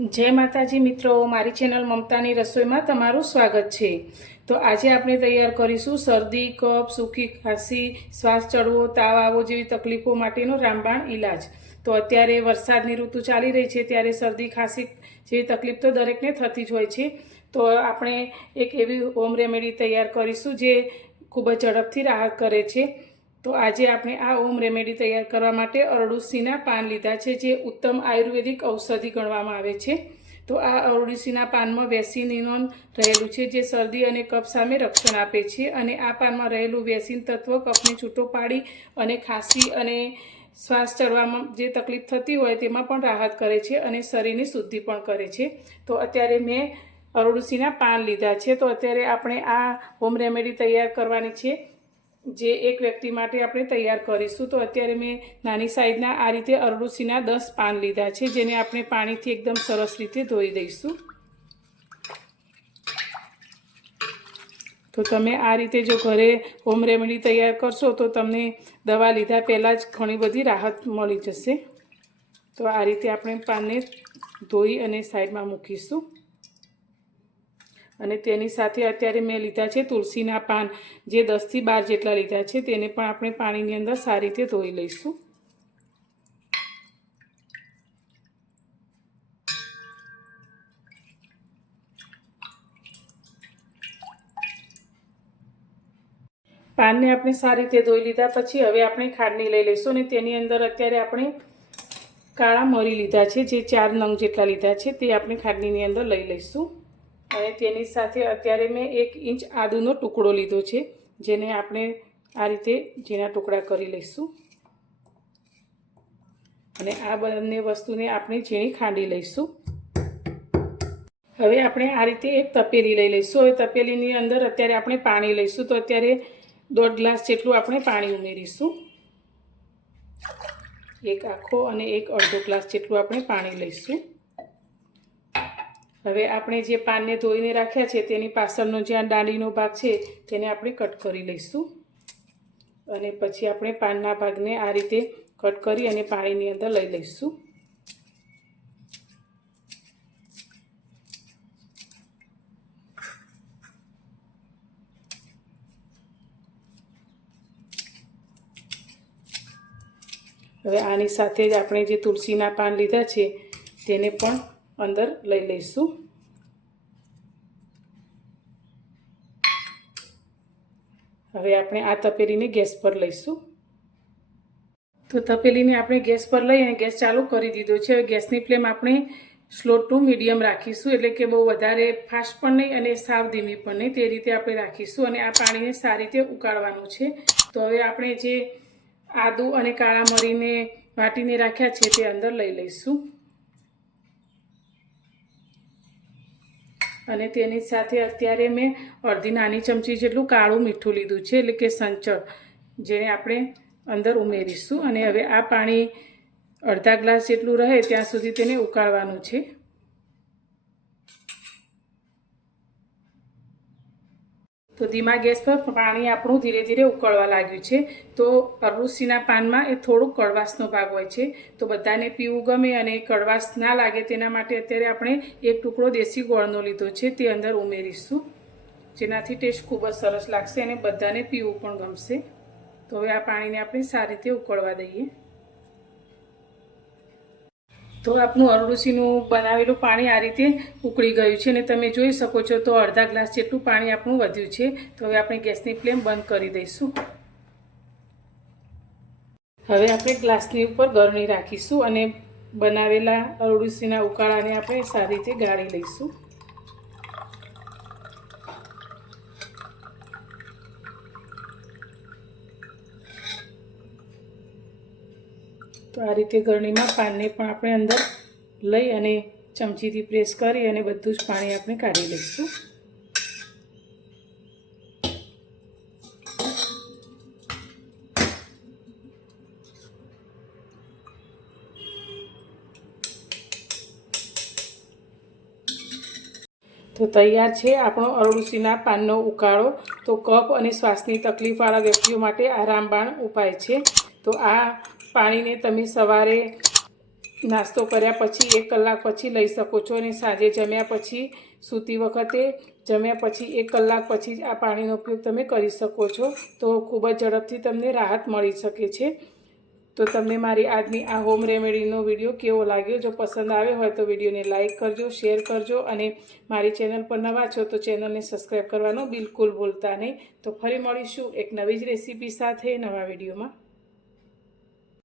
जय माताजी मित्रों, मारी चेनल ममतानी रसोईमां तमारुं स्वागत है। तो आज आपणे तैयार करीशुं शरदी, कफ, सूखी खांसी, श्वास चढ़वो, ताव आवो जेवी तकलीफों माटेनो रामबाण इलाज। तो अत्यारे वरसादनी ऋतु चाली रही है त्यारे शरदी खांसी जेवी तकलीफ तो दरेकने थती ज होय छे। तो आपणे एक एवी होम रेमेडी तैयार करीशुं जे खूब ज झड़पथी राहत करे छे। तो आज आपणे आ होम रेमेडी तैयार करवा माटे अरडुसीना पान लीधा छे जे उत्तम आयुर्वेदिक औषधि गणवामां आवे छे। तो आ अरडुसीना पानमा वेसिनिनोन रहेलुं छे जे शरदी अने कफ सामे रक्षण आपे छे अने आ पानमा रहेलुं वेसिन तत्व कफने छूटो पाडी अने खांसी अने श्वास चढ़वामां जे तकलीफ थती होय तेमां पण राहत करे छे अने शरीरनी शुद्धि पण करे छे। तो अत्यारे मैं अरडुसीना पान लीधा छे। तो अत्यारे आपणे आ होम रेमेडी तैयार करवानी छे जे एक व्यक्ति माटे आपणे तैयार करीशुं। तो अत्यारे मैं नानी साइजना आ रीते अरडुसीना 10 पान लीधा छे जेने आपणे पाणीथी एकदम सरस रीते धोई दईशुं। तो तमे आ रीते जो घरे होम रेमेडी तैयार करशो तो तमने दवा लीधा पहला ज घणी बधी राहत मळी जशे। तो आ रीते आपणे पानने धोई अने साइडमां मूकीशुं અને તેની સાથે અત્યારે મેં લીધા છે તુલસીના પાન જે 10 થી 12 જેટલા લીધા છે તેને પણ આપણે પાણીની અંદર સારી રીતે ધોઈ લઈશું। પાનને આપણે સારી રીતે ધોઈ લીધા પછી હવે આપણે ખાંડની લઈ લઈશું અને તેની અંદર અત્યારે આપણે કાળા મરી લીધા છે જે 4 નંગ જેટલા લીધા છે તે આપણે ખાંડની અંદર લઈ લઈશું। અને તેની સાથે અત્યારે મેં 1 ઇંચ આદુનો ટુકડો લીધો છે જેને આપણે આ રીતે ઝીણા ટુકડા કરી લઈશું અને આ બંને વસ્તુને આપણે ઝીણી ખાંડી લઈશું। હવે આપણે આ રીતે એક તપેલી લઈ લઈશું। હવે તપેલીની અંદર અત્યારે આપણે પાણી લઈશું। તો અત્યારે 1.5 ગ્લાસ જેટલું આપણે પાણી ઉમેરીશું। એક આખો અને એક અડધો ગ્લાસ જેટલું આપણે પાણી લઈશું। હવે આપણે જે પાનને ધોઈને રાખ્યા છે તેની પાછળનો જ્યાં દાંડીનો ભાગ છે તેને આપણે કટ કરી લઈશું અને પછી આપણે પાનના ભાગને આ રીતે કટ કરી અને પાણીની અંદર લઈ લઈશું। હવે આની સાથે જ આપણે જે તુલસીના પાન લીધા છે તેને પણ अंदर लई लईशुं। हवे आपणे आ तपेलीने गैस पर लईशुं। तो तपेलीने आपणे गैस पर लई अने गैस चालू करी दीधो छे। हवे गैसनी फ्लेम आपणे स्लो टू मीडियम राखीशुं एटले के बहु वधारे फास्ट पण नहीं अने साव धीमी पण नहीं ते रीते आपणे राखीशुं अने आ पाणीने सारी रीते उकाळवानुं छे। तो हवे आपणे जे आदु अने काळा मरीने वाटीने राख्या छे ते अंदर लई लईशुं અને તેની સાથે અત્યારે મેં અડધી નાની ચમચી જેટલું કાળું મીઠું લીધું છે એટલે કે સંચળ જેને આપણે અંદર ઉમેરીશું અને હવે આ પાણી અડધા ગ્લાસ જેટલું રહે ત્યાં સુધી તેને ઉકાળવાનું છે। तो धीमा गैस पर पाणी आपणुं धीरे धीरे उकळवा लाग्युं छे। तो अरडुसीना पानमा ए थोड़ो कड़वाशनो भाग होय छे तो बधाने पीवुं गमे अने कड़वाश ना लागे तेना माटे अत्यारे आपणे एक टुकड़ो देशी गोळनो लीधो छे ते अंदर उमेरीशुं जेनाथी टेस्ट खूब ज सरस लागशे अने बधाने पीवुं पण गमशे। तो हवे आ पाणीने आपणे सारी रीते उकळवा दઈએ। तो आपणुं अरडुसीनुं बनावेલું पाणी आ रीते उकળી गयुं छे ने तमे जोई शको छो तो अर्धा ग्लास जेटલું पाणी आपणुं वध्युं छे। तो हवे આપણે ગેસની ફ્લેમ બંધ કરી દઈશું। હવે આપણે ગ્લાસની ઉપર ગરણી રાખીશું અને બનાવેલા અરડુસીના ઉકાળાને આપણે સારી રીતે ગાળી લઈશું। तो आ रीते गरણીમાં પાનને પણ આપણે અંદર લઈ અને ચમચીથી પ્રેસ કરી અને બધું જ પાણી આપણે કાઢી લઈશું। तो तैयार है आपणो अरडुसीना पाननो उकाळो। तो कफ અને શ્વાસની તકલીફવાળા વ્યક્તિઓ માટે આ રામબાણ ઉપાય છે। तो आ पाणी ने तमे सवारे નાસ્તો કર્યા પછી 1 કલાક પછી લઈ શકો છો અને સાંજે જમ્યા પછી સૂતી વખતે જમ્યા પછી 1 કલાક પછી જ આ પાણીનો ઉપયોગ તમે કરી શકો છો. તો ખૂબ જ ઝડપથી તમને રાહત મળી શકે છે. તો તમને મારી આજની આ હોમ રેમેડીનો વિડીયો કેવો લાગ્યો? જો પસંદ આવ્યો હોય તો વિડીયોને લાઇક કરજો, શેર કરજો અને મારી ચેનલ પર નવા છો તો ચેનલને સબસ્ક્રાઈબ કરવાનું બિલકુલ ભૂલતા નહીં. તો ફરી મળીશું એક નવી જ રેસીપી સાથે નવા વિડીયોમાં.